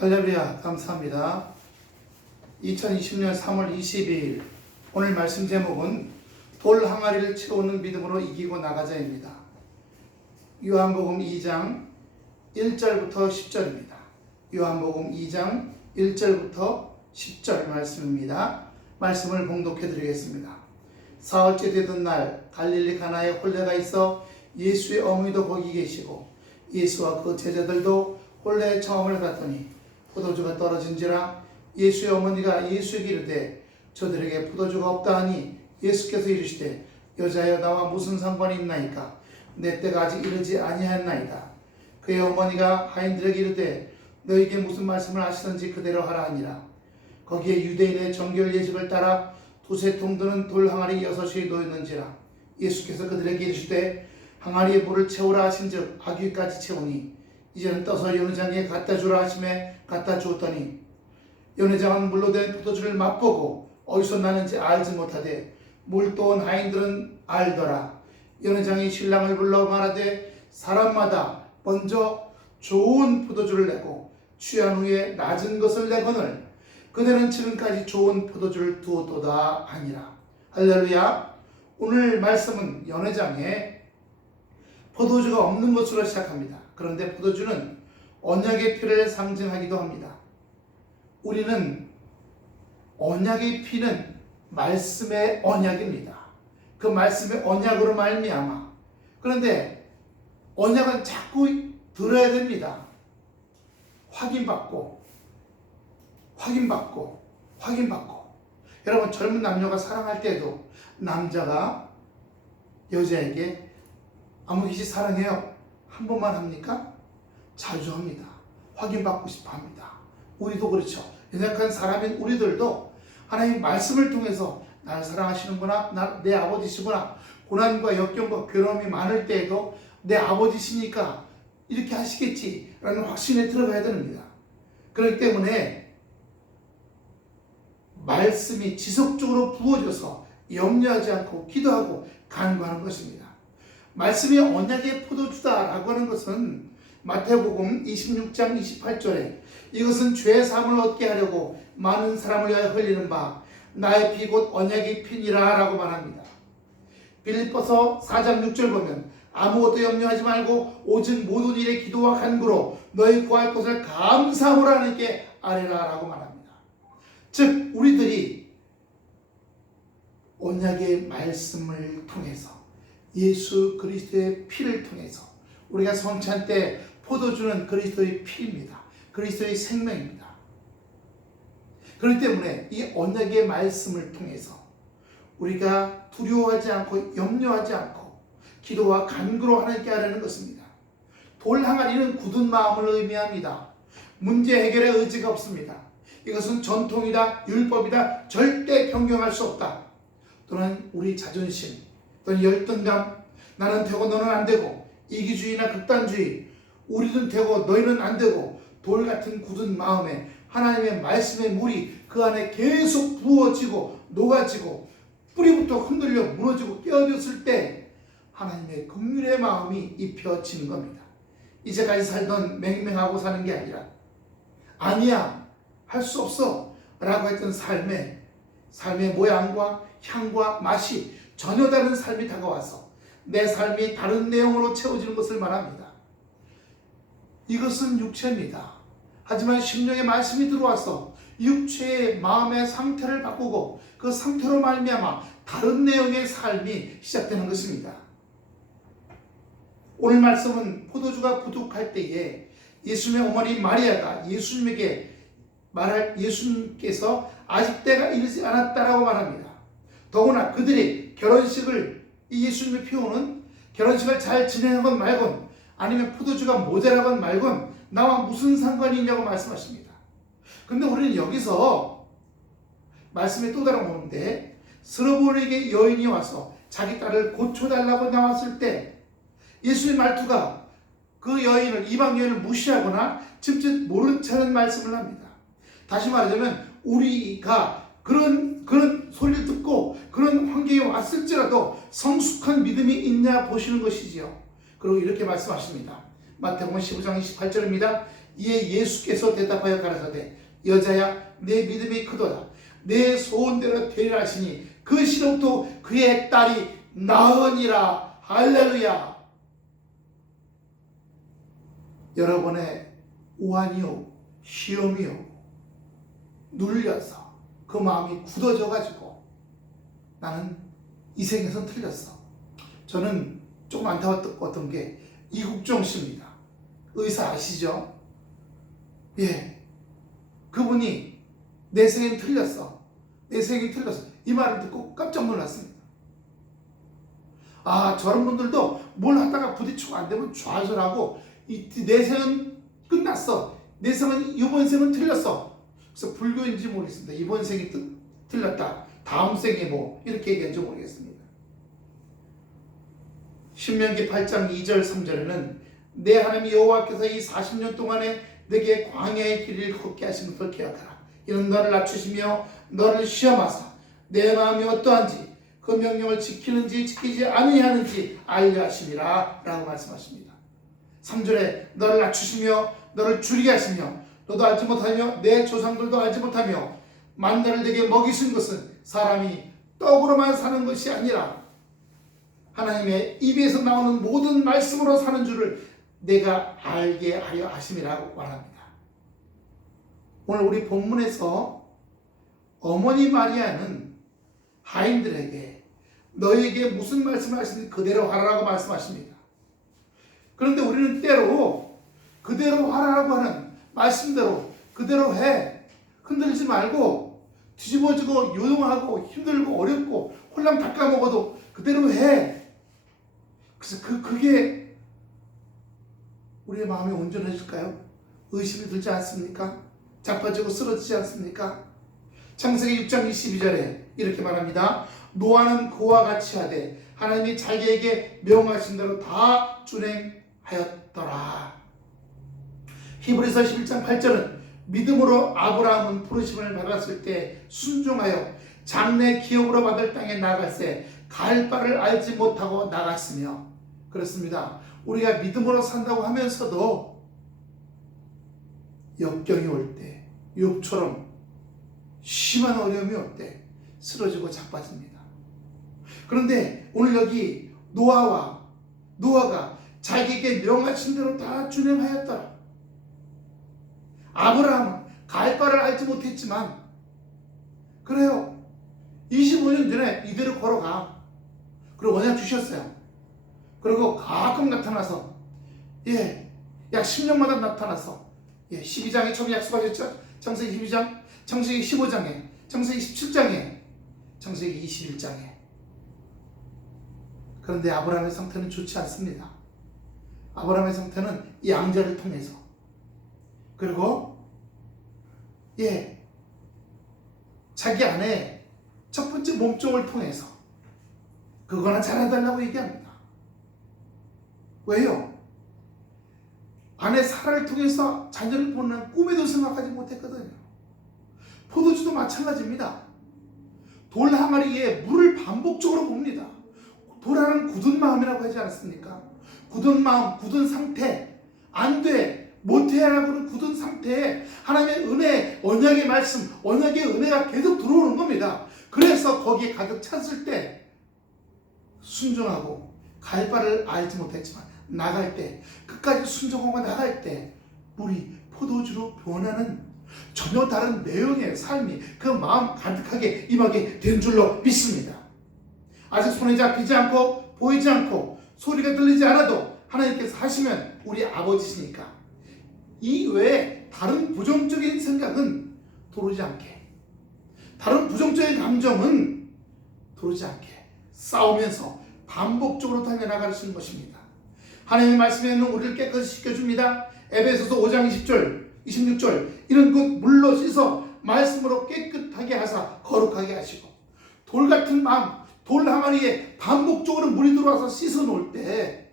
할렐루야, 감사합니다. 2020년 3월 22일 오늘 말씀 제목은 돌 항아리를 채우는 믿음으로 이기고 나가자입니다. 요한복음 2장 1절부터 10절입니다. 요한복음 2장 1절부터 10절 말씀입니다. 말씀을 봉독해 드리겠습니다. 사흘째 되던 날 갈릴리 가나에 혼례가 있어 예수의 어머니도 거기 계시고 예수와 그 제자들도 혼례에 처음을 갔더니 포도주가 떨어진지라 예수의 어머니가 예수에게 이르되 저들에게 포도주가 없다 하니 예수께서 이르시되 여자여 나와 무슨 상관이 있나이까 내 때가 아직 이르지 아니하였나이다. 그의 어머니가 하인들에게 이르되 너에게 무슨 말씀을 하시든지 그대로 하라 하니라. 거기에 유대인의 정결 예식을 따라 두세 통 드는 돌 항아리 6이 놓였는지라. 예수께서 그들에게 이르시되 항아리에 물을 채우라 하신즉 아귀까지 채우니 이제는 떠서 연회장에 갖다 주라 하심에 갖다 주었더니 연회장은 물로 된 포도주를 맛보고 어디서 나는지 알지 못하되 물도온 하인들은 알더라. 연회장이 신랑을 불러 말하되 사람마다 먼저 좋은 포도주를 내고 취한 후에 낮은 것을 내거늘 그대는 지금까지 좋은 포도주를 두었도다 하니라. 할렐루야. 오늘 말씀은 연회장에 포도주가 없는 것으로 시작합니다. 그런데 포도주는 언약의 피를 상징하기도 합니다. 우리는 언약의 피는 말씀의 언약입니다. 그 말씀의 언약으로 말미암아. 그런데 언약은 자꾸 들어야 됩니다. 확인받고 여러분, 젊은 남녀가 사랑할 때도 남자가 여자에게 아무개씨 사랑해요 한 번만 합니까? 자주 합니다. 확인받고 싶어 합니다. 우리도 그렇죠. 연약한 사람인 우리들도 하나님 말씀을 통해서 나를 사랑하시는구나, 내 아버지시구나, 고난과 역경과 괴로움이 많을 때에도 내 아버지시니까 이렇게 하시겠지라는 확신에 들어가야 됩니다. 그렇기 때문에 말씀이 지속적으로 부어져서 염려하지 않고 기도하고 간구하는 것입니다. 말씀이 언약의 포도주다라고 하는 것은 마태복음 26장 28절에 이것은 죄 사함을 얻게 하려고 많은 사람을 위하여 흘리는 바 나의 피 곧 언약의 피니라 라고 말합니다. 빌립보서 4장 6절 보면 아무것도 염려하지 말고 오직 모든 일에 기도와 간구로 너희 구할 것을 감사함으로 하나님께 아뢰라 라고 말합니다. 즉 우리들이 언약의 말씀을 통해서 예수 그리스도의 피를 통해서 우리가 성찬 때 포도주는 그리스도의 피입니다. 그리스도의 생명입니다. 그렇기 때문에 이 언약의 말씀을 통해서 우리가 두려워하지 않고 염려하지 않고 기도와 간구로 하나님께 하라는 것입니다. 돌 항아리는 굳은 마음을 의미합니다. 문제 해결에 의지가 없습니다. 이것은 전통이다, 율법이다, 절대 변경할 수 없다. 또는 우리 자존심, 또는 열등감, 나는 되고 너는 안 되고, 이기주의나 극단주의, 우리는 되고 너희는 안 되고, 돌 같은 굳은 마음에 하나님의 말씀의 물이 그 안에 계속 부어지고 녹아지고 뿌리부터 흔들려 무너지고 깨어졌을 때 하나님의 긍휼의 마음이 입혀지는 겁니다. 이제까지 살던 맹맹하고 사는 게 아니야 할 수 없어 라고 했던 삶의 모양과 향과 맛이 전혀 다른 삶이 다가와서 내 삶이 다른 내용으로 채워지는 것을 말합니다. 이것은 육체입니다. 하지만 심령의 말씀이 들어와서 육체의 마음의 상태를 바꾸고 그 상태로 말미암아 다른 내용의 삶이 시작되는 것입니다. 오늘 말씀은 포도주가 부족할 때에 예수님의 어머니 마리아가 예수님께서 아직 때가 이르지 않았다라고 말합니다. 더구나 그들이 예수님의 피우는 결혼식을 잘 진행하건 말건 아니면 포도주가 모자라건 말건 나와 무슨 상관이 있냐고 말씀하십니다. 근데 우리는 여기서 말씀에 또 다른 건데 스로보에게 여인이 와서 자기 딸을 고쳐달라고 나왔을 때 예수의 말투가 그 이방 여인을 무시하거나 짐짓 모른 척하는 말씀을 합니다. 다시 말하자면 우리가 그런 소리를 듣고 그런 환경에 왔을지라도 성숙한 믿음이 있냐 보시는 것이지요. 그리고 이렇게 말씀하십니다. 마태복음 15장 28절입니다. 이에 예수께서 대답하여 가라사대 여자야 내 믿음이 크도다. 내 소원대로 되리라 하시니 그 시로부터 그의 딸이 나으니라. 할렐루야. 여러분의 우환이요 시험이요 눌려서 그 마음이 굳어져 가지고 나는 이 생에선 틀렸어. 저는 조금 안타까웠던 게 이국종 씨입니다. 의사 아시죠? 예, 그분이 내 생엔 틀렸어. 내 생이 틀렸어. 이 말을 듣고 깜짝 놀랐습니다. 아, 저런 분들도 뭘 하다가 부딪히고 안 되면 좌절하고 내 생은 끝났어. 내 생은 이번 생은 틀렸어. 그래서 불교인지 모르겠습니다. 이번 생이 틀렸다. 다음 생에 뭐 이렇게 얘기한지 모르겠습니다. 신명기 8장 2절 3절에는 내 하나님 여호와께서 이 40년 동안에 내게 광야의 길을 걷게 하신 것을 기억하라. 이는 너를 낮추시며 너를 시험하사 내 마음이 어떠한지 그 명령을 지키는지 지키지 아니하는지 알려 하심이라 라고 말씀하십니다. 3절에 너를 낮추시며 너를 줄이게 하시며 너도 알지 못하며 내 조상들도 알지 못하며 만나를 내게 먹이신 것은 사람이 떡으로만 사는 것이 아니라 하나님의 입에서 나오는 모든 말씀으로 사는 줄을 내가 알게 하려 하심이라고 말합니다. 오늘 우리 본문에서 어머니 마리아는 하인들에게 너희에게 무슨 말씀을 하시는지 그대로 하라고 말씀하십니다. 그런데 우리는 때로 그대로 하라고 하는 말씀대로 그대로 해. 흔들지 말고 뒤집어지고 요동하고 힘들고 어렵고 홀랑 닦아먹어도 그대로 해. 그래서 그게 우리의 마음이 온전해질까요? 의심이 들지 않습니까? 자빠지고 쓰러지지 않습니까? 창세기 6장 22절에 이렇게 말합니다. 노아는 그와 같이 하되 하나님이 자기에게 명하신 대로 다 준행하였더라. 히브리서 11장 8절은 믿음으로 아브라함은 부르심을 받았을 때 순종하여 장래 기업으로 받을 땅에 나갈새 갈 바를 알지 못하고 나갔으며. 그렇습니다. 우리가 믿음으로 산다고 하면서도 역경이 올 때, 욥처럼 심한 어려움이 올 때 쓰러지고 자빠집니다. 그런데 오늘 여기 노아가 자기에게 명하신 대로 다 준행하였더라. 아브라함은 갈 바를 알지 못했지만 그래요. 25년 전에 이대로 걸어가. 그리고 언약 주셨어요. 그리고 가끔 나타나서 약 10년마다 나타나서 12장에 처음 약속하셨죠. 창세기 12장, 창세기 15장에, 창세기 17장에, 창세기 21장에. 그런데 아브라함의 상태는 좋지 않습니다. 아브라함의 상태는 이 양자를 통해서 그리고 자기 아내 첫 번째 몸종을 통해서 그거나 잘해달라고 얘기합니다. 왜요? 아내 사라를 통해서 자녀를 보는 꿈에도 생각하지 못했거든요. 포도주도 마찬가지입니다. 돌 항아리에 물을 반복적으로 봅니다. 돌아는 굳은 마음이라고 하지 않았습니까? 굳은 마음, 굳은 상태, 안 돼, 못해라고는 굳은 상태에 하나님의 은혜, 언약의 말씀, 언약의 은혜가 계속 들어오는 겁니다. 그래서 거기에 가득 찼을 때 순종하고 갈 바를 알지 못했지만 나갈 때, 끝까지 순종하고 나갈 때 물이 포도주로 변하는 전혀 다른 내용의 삶이 그 마음 가득하게 임하게 된 줄로 믿습니다. 아직 손에 잡히지 않고 보이지 않고 소리가 들리지 않아도 하나님께서 하시면 우리 아버지시니까 이 외에 다른 부정적인 생각은 들어오지 않게, 다른 부정적인 감정은 들어오지 않게 싸우면서 반복적으로 달려나가시는 것입니다. 하나님의 말씀에는 우리를 깨끗이 씻겨줍니다. 에베소서 5장 20절 26절 이런 것 물로 씻어 말씀으로 깨끗하게 하사 거룩하게 하시고, 돌 같은 마음, 돌 항아리에 반복적으로 물이 들어와서 씻어 놓을 때,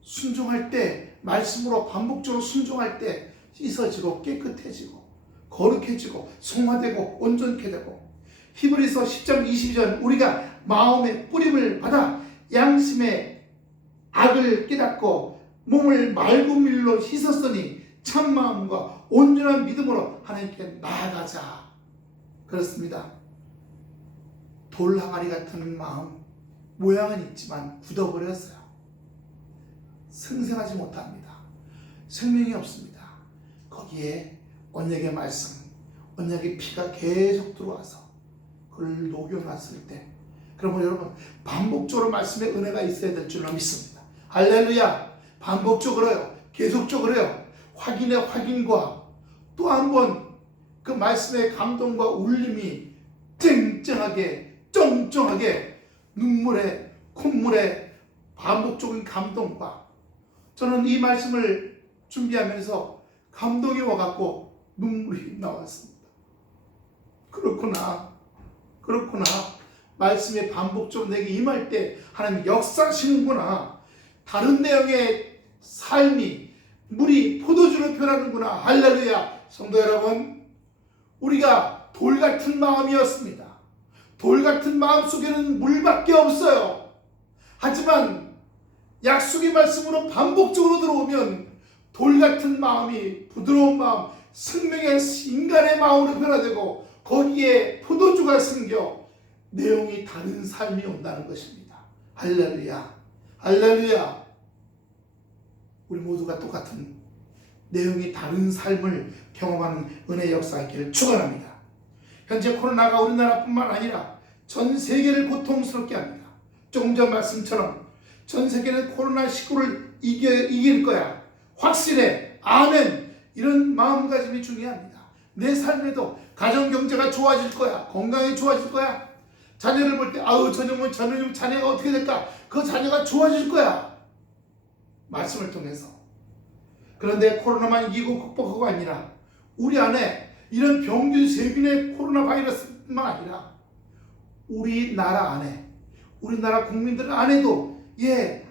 순종할 때, 말씀으로 반복적으로 순종할 때 씻어지고 깨끗해지고 거룩해지고 성화되고 온전케 되고, 히브리서 10장 22절 우리가 마음의 뿌림을 받아 양심의 악을 깨닫고 몸을 맑은 물로 씻었으니 참 마음과 온전한 믿음으로 하나님께 나아가자. 그렇습니다. 돌 항아리 같은 마음, 모양은 있지만 굳어버렸어요. 생생하지 못합니다. 생명이 없습니다. 거기에 언약의 말씀, 언약의 피가 계속 들어와서 그걸 녹여놨을 때, 그러면 여러분 반복적으로 말씀의 은혜가 있어야 될 줄로 믿습니다. 할렐루야. 반복적으로요, 계속적으로요, 확인의 확인과 또 한 번 그 말씀의 감동과 울림이 쨍쨍하게 쩡쩡하게 눈물에 콧물에 반복적인 감동과, 저는 이 말씀을 준비하면서 감동이 와갖고 눈물이 나왔습니다. 그렇구나. 말씀이 반복적으로 내게 임할 때 하나님 역사하시는구나. 다른 내용의 삶이 물이 포도주로 변하는구나. 할렐루야. 성도 여러분, 우리가 돌 같은 마음이었습니다. 돌 같은 마음 속에는 물밖에 없어요. 하지만 약속의 말씀으로 반복적으로 들어오면 돌 같은 마음이 부드러운 마음, 생명의 인간의 마음으로 변화되고 거기에 포도주가 생겨 내용이 다른 삶이 온다는 것입니다. 할렐루야. 할렐루야. 우리 모두가 똑같은 내용이 다른 삶을 경험하는 은혜의 역사가 있기를 축원합니다. 현재 코로나가 우리나라뿐만 아니라 전 세계를 고통스럽게 합니다. 조금 전 말씀처럼 전 세계는 코로나19를 이길 거야. 확실해. 아멘. 이런 마음가짐이 중요합니다. 내 삶에도 가정경제가 좋아질 거야. 건강이 좋아질 거야. 자녀를 볼 때 아우 저놈은 자녀가 어떻게 될까? 그 자녀가 좋아질 거야. 말씀을 통해서. 그런데 코로나만 이기고 극복하고 아니라 우리 안에 이런 병균 세균의 코로나 바이러스뿐만 아니라 우리나라 안에, 우리나라 국민들 안에도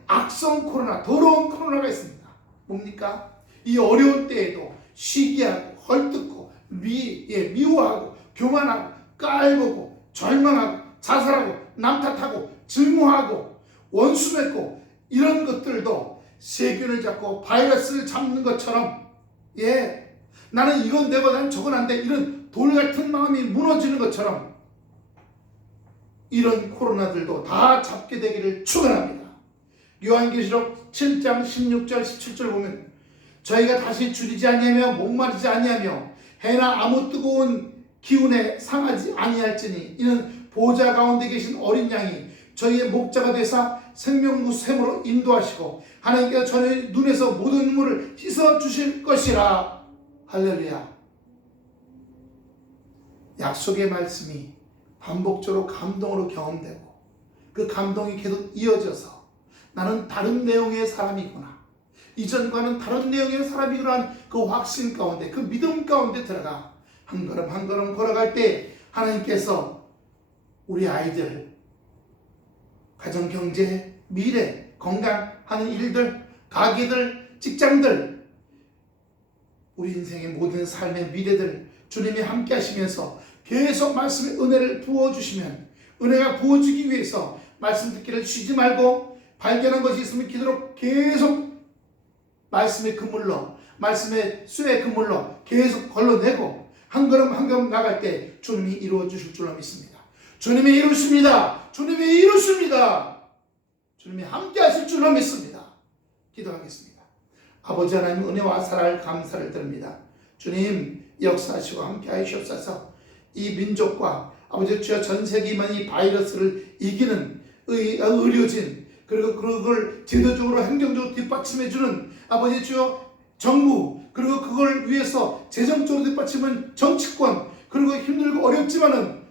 악성 코로나, 더러운 코로나가 있습니다. 뭡니까? 이 어려운 때에도 시기하고 헐뜯고 미워하고 교만하고 깔보고 절망하고 자살하고 남 탓하고 증오하고 원수 맺고 이런 것들도 세균을 잡고 바이러스를 잡는 것처럼 나는 이건 되고 난 저건 안 돼, 이런 돌 같은 마음이 무너지는 것처럼 이런 코로나들도 다 잡게 되기를 축원합니다. 요한계시록 7장 16절 17절 보면 저희가 다시 줄이지 아니하며 목마르지 아니하며 해나 아무 뜨거운 기운에 상하지 아니할지니 이는 보좌 가운데 계신 어린 양이 저희의 목자가 되사 생명구 샘으로 인도하시고 하나님께서 저희 눈에서 모든 눈물을 씻어 주실 것이라. 할렐루야. 약속의 말씀이 반복적으로 감동으로 경험되고 그 감동이 계속 이어져서 나는 다른 내용의 사람이구나, 이전과는 다른 내용의 사람이구나 하는 그 확신 가운데, 그 믿음 가운데 들어가 한 걸음 한 걸음 걸어갈 때 하나님께서 우리 아이들 가정, 경제, 미래, 건강하는 일들, 가게들, 직장들, 우리 인생의 모든 삶의 미래들 주님이 함께 하시면서 계속 말씀의 은혜를 부어주시면, 은혜가 부어주기 위해서 말씀 듣기를 쉬지 말고 발견한 것이 있으면 기도로 계속 말씀의 그물로, 말씀의 쇠의 그물로 계속 걸러내고 한 걸음 한 걸음 나갈 때 주님이 이루어 주실 줄로 믿습니다. 주님이 이루십니다. 주님이 이루십니다. 주님이 함께 하실 줄로 믿습니다. 기도하겠습니다. 아버지 하나님, 은혜와 사랑을 감사를 드립니다. 주님 역사하시고 함께 하시옵소서. 이 민족과 아버지 주여 전 세계만 이 바이러스를 이기는 의료진, 그리고 그걸 제도적으로 행정적으로 뒷받침해주는 아버지 주여 정부, 그리고 그걸 위해서 재정적으로 뒷받침은 정치권, 그리고 힘들고 어렵지만은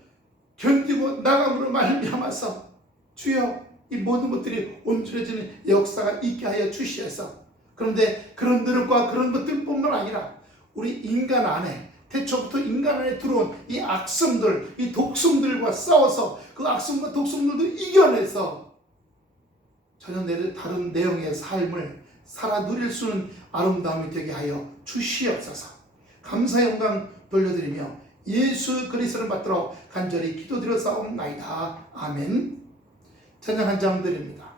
견디고 나감으로 말미암아서 주여 이 모든 것들이 온전해지는 역사가 있게 하여 주시옵소서. 그런데 그런 노력과 그런 것들뿐만 아니라 우리 인간 안에, 태초부터 인간 안에 들어온 이 악성들, 이 독성들과 싸워서 그 악성과 독성들도 이겨내서 전혀 다른 내용의 삶을 살아 누릴 수 있는 아름다움이 되게 하여 주시옵소서. 감사 영광 돌려드리며 예수 그리스도를 받들어 간절히 기도드려 싸움나이다. 아멘. 찬양 한 장 드립니다.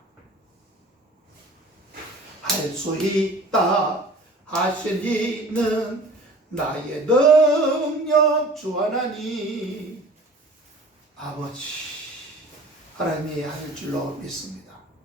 할 수 있다, 하시니는 나의 능력 주 하나님 아버지 하나님이 하실 줄로 믿습니다.